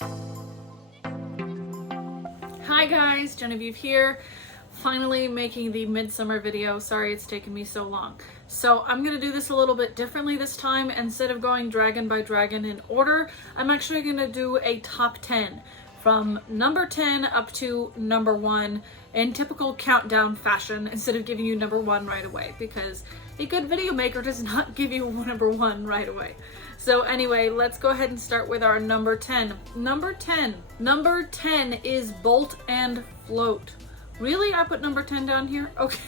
Hi guys, Genevieve here. Finally making the Midsummer video. Sorry it's taken me so long. So I'm going to do this a little bit differently this time. Instead of going dragon by dragon in order, I'm actually going to do a top 10 from number 10 up to number 1 in typical countdown fashion, instead of giving you number 1 right away, because a good video maker does not give you number 1 right away. So anyway, let's go ahead and start with our number 10. Number 10 is Bolton Float. Really? I put number 10 down here? Okay.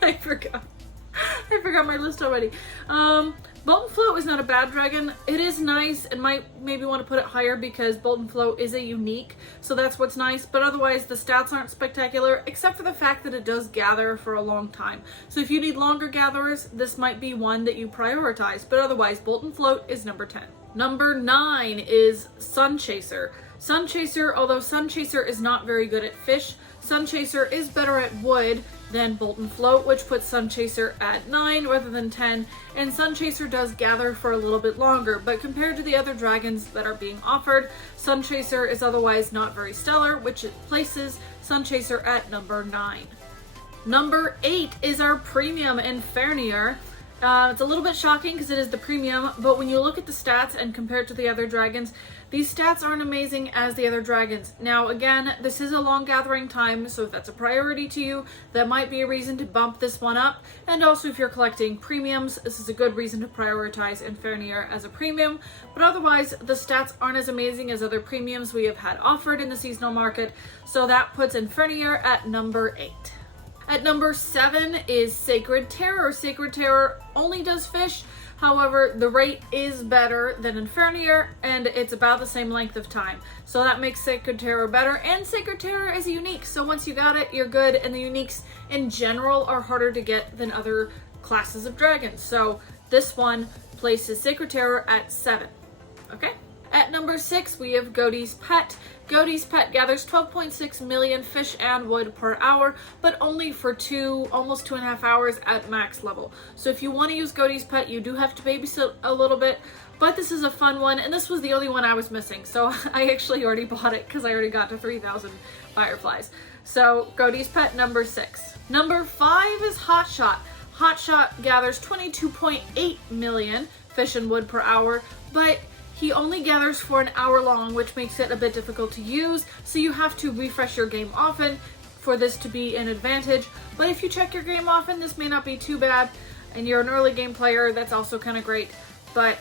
I forgot my list already. Bolton Float is not a bad dragon. It is nice, and might maybe want to put it higher because Bolton Float is a unique, so that's what's nice. But otherwise, the stats aren't spectacular, except for the fact that it does gather for a long time. So if you need longer gatherers, this might be one that you prioritize. But otherwise, Bolton Float is number 10. Number 9 is Sunchaser. Sunchaser, although Sunchaser is not very good at fish, Sunchaser is better at wood than Bolton Float, which puts Sunchaser at 9 rather than 10, and Sunchaser does gather for a little bit longer, but compared to the other dragons that are being offered, Sunchaser is otherwise not very stellar, which places Sunchaser at number 9. Number 8 is our premium Infernier. It's a little bit shocking because it is the premium, but when you look at the stats and compare it to the other dragons, these stats aren't amazing as the other dragons. Now again, this is a long gathering time, so if that's a priority to you, that might be a reason to bump this one up. And also if you're collecting premiums, this is a good reason to prioritize Infernier as a premium. But otherwise, the stats aren't as amazing as other premiums we have had offered in the seasonal market, so that puts Infernier at number 8. At number 7 is Sacred Terror. Sacred Terror only does fish, however, the rate is better than Infernier, and it's about the same length of time. So that makes Sacred Terror better, and Sacred Terror is unique, so once you got it, you're good, and the uniques in general are harder to get than other classes of dragons. So this one places Sacred Terror at 7. Okay? At number 6, we have Goatees Pet. Goatees Pet gathers 12.6 million fish and wood per hour, but only for almost 2.5 hours at max level. So if you want to use Goatees Pet, you do have to babysit a little bit, but this is a fun one, and this was the only one I was missing. So I actually already bought it because I already got to 3,000 fireflies. So Goatees Pet, number 6. Number 5 is Hotshot. Hotshot gathers 22.8 million fish and wood per hour, but he only gathers for an hour long, which makes it a bit difficult to use, so you have to refresh your game often for this to be an advantage. But if you check your game often, this may not be too bad, and you're an early game player, that's also kind of great. But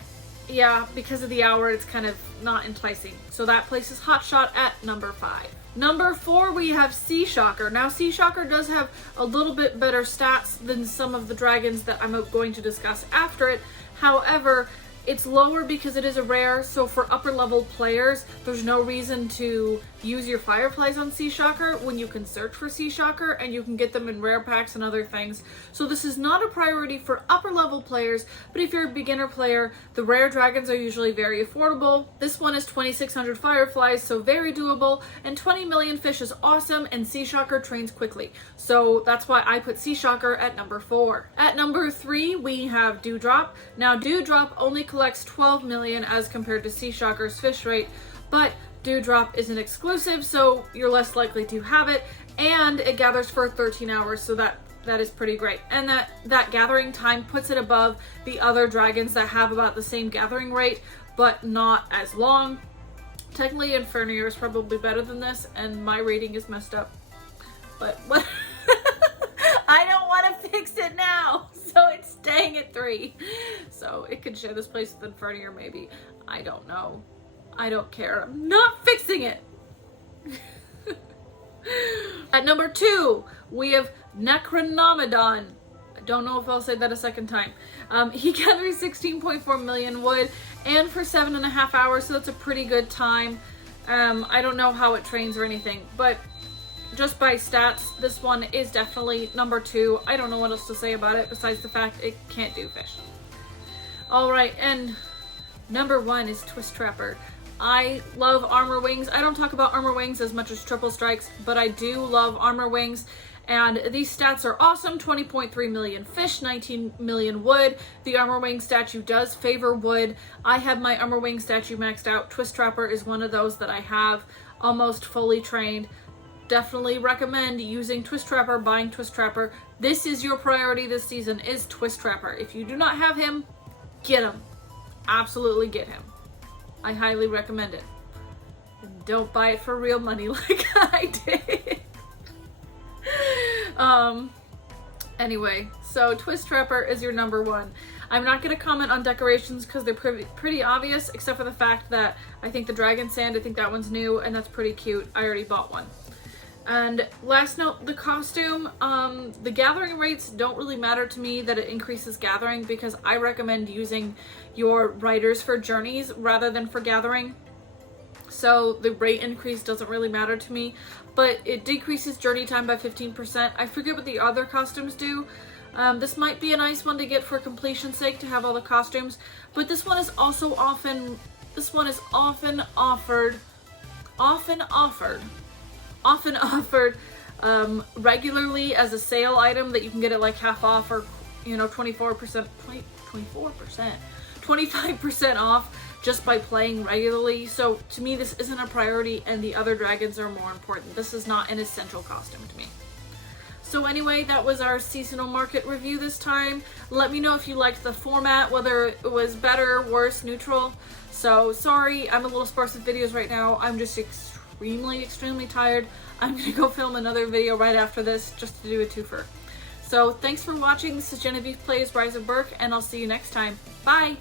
yeah, because of the hour, it's kind of not enticing. So that places Hotshot at number 5. Number 4, we have Cshocker. Now, Cshocker does have a little bit better stats than some of the dragons that I'm going to discuss after it. However, it's lower because it is a rare, so for upper level players, there's no reason to use your fireflies on Cshocker when you can search for Cshocker and you can get them in rare packs and other things. So this is not a priority for upper level players, but if you're a beginner player, the rare dragons are usually very affordable. This one is 2,600 fireflies, so very doable, and 20 million fish is awesome, and Cshocker trains quickly. So that's why I put Cshocker at number 4. At number 3, we have Dewdrop. Now Dewdrop only collects 12 million as compared to Cshocker's fish rate, but Dewdrop is an exclusive, so you're less likely to have it, and it gathers for 13 hours, so that is pretty great. And that gathering time puts it above the other dragons that have about the same gathering rate, but not as long. Technically, Infernier is probably better than this, and my rating is messed up. But what? I don't want to fix it now, so it's staying at 3. So it could share this place with Infernier, maybe. I don't know. I don't care. I'm not fixing it. At number 2, we have necronomidon. I don't know if I'll say that a second time. He gathers 16.4 million wood and for 7.5 hours, so that's a pretty good time. I don't know how it trains or anything, but just by stats, this one is definitely number 2. I don't know what else to say about it besides the fact it can't do fish. Alright, and number 1 is twisttrapper. I love armor wings. I don't talk about armor wings as much as triple strikes, but I do love armor wings. And these stats are awesome. 20.3 million fish, 19 million wood. The armor wing statue does favor wood. I have my armor wing statue maxed out. Twisttrapper is one of those that I have almost fully trained. Definitely recommend using Twisttrapper, buying Twisttrapper. This is your priority this season, is Twisttrapper. If you do not have him, get him. Absolutely get him. I highly recommend it. And don't buy it for real money like I did. Anyway, so Twisttrapper is your number one. I'm not going to comment on decorations because they're pretty obvious, except for the fact that I think the dragon sand, I think that one's new, and that's pretty cute. I already bought one. And last note, the costume, the gathering rates don't really matter to me that it increases gathering, because I recommend using your riders for journeys rather than for gathering. So the rate increase doesn't really matter to me, but it decreases journey time by 15%. I forget what the other costumes do. This might be a nice one to get for completion's sake, to have all the costumes, but this one is also often offered regularly as a sale item that you can get it like half off, or 25% off just by playing regularly. So to me, this isn't a priority, and the other dragons are more important. This is not an essential costume to me. So anyway, that was our seasonal market review this time. Let me know if you liked the format, whether it was better, worse, neutral. So sorry, I'm a little sparse with videos right now. I'm just extremely tired. I'm gonna go film another video right after this just to do a twofer. So thanks for watching. This is Genevieve Plays Rise of Berk, and I'll see you next time. Bye!